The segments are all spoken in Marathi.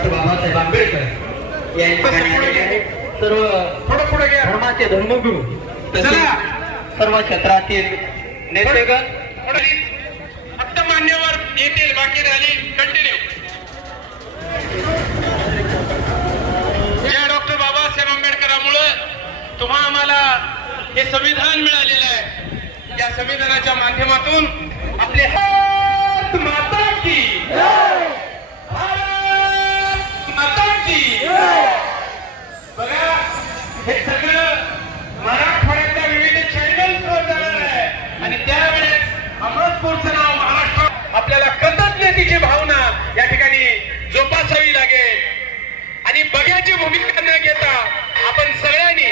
डॉक्टर बाबासाहेब आंबेडकर या ठिकाणी आलेले आहेत. सर्व धर्माचे धर्मगुरू तसेच सर्व क्षेत्रातील नेतेगण फक्त मान्यवर येतील, बाकी रॅली कंटिन्यू. या डॉक्टर बाबासाहेब आंबेडकरांमुळे तुम्हा आम्हाला हे संविधान मिळालेलं आहे. या संविधानाच्या माध्यमातून आपले भारत माता की भारत माता की. बघा हे सगळं मराठवाड्याच्या विविध चॅनल्सवर जाणार आहे आणि त्यावेळेस अमृतपूरचं नाव महाराष्ट्र आपल्याला कृतज्ञतेची भावना या ठिकाणी जोपासावी लागेल. आणि बघ्याची भूमिका न घेता आपण सगळ्यांनी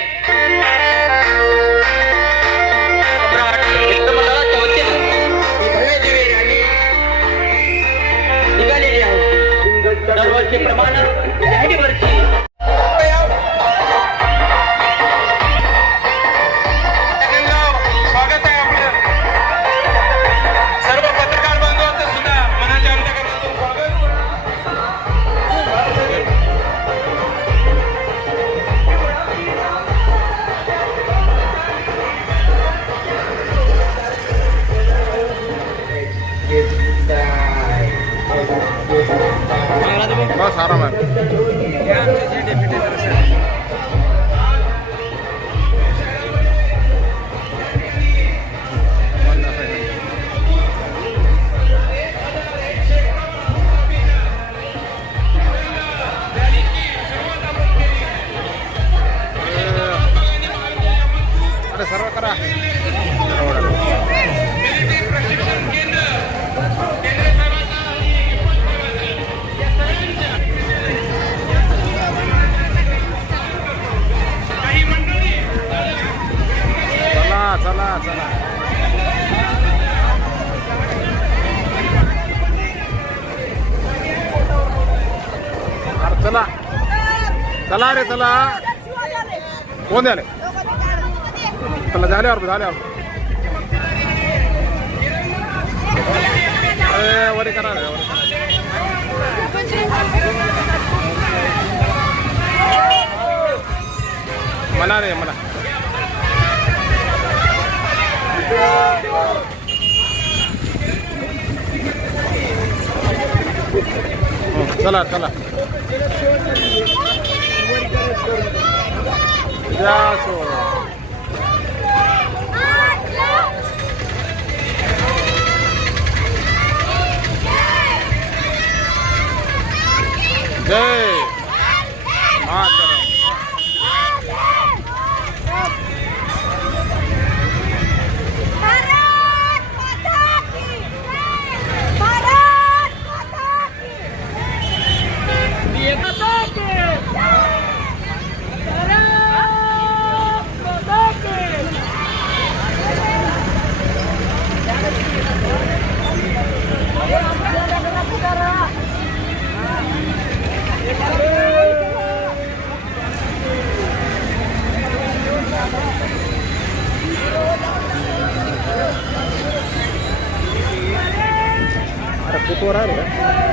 निघालेली आहे. दरवर्षी प्रमाण वर्षी स्वागत आहे आपलं. सर्व पत्रकार बांधवांचं सुद्धा मनाच्या अंतकरणातून स्वागत. बस आराम आहे. अरे सर्व करा. प्रशिक्षण केंद्र काही मंडळी चला चला चला. अरे चला चला रे चला. कोण झाले चला झाल्यावर झाल्यावर. अरे वरी करा रे वरी. मला रे मला. चला चला या सो. जय मातरम. अरे कुतवर आहे.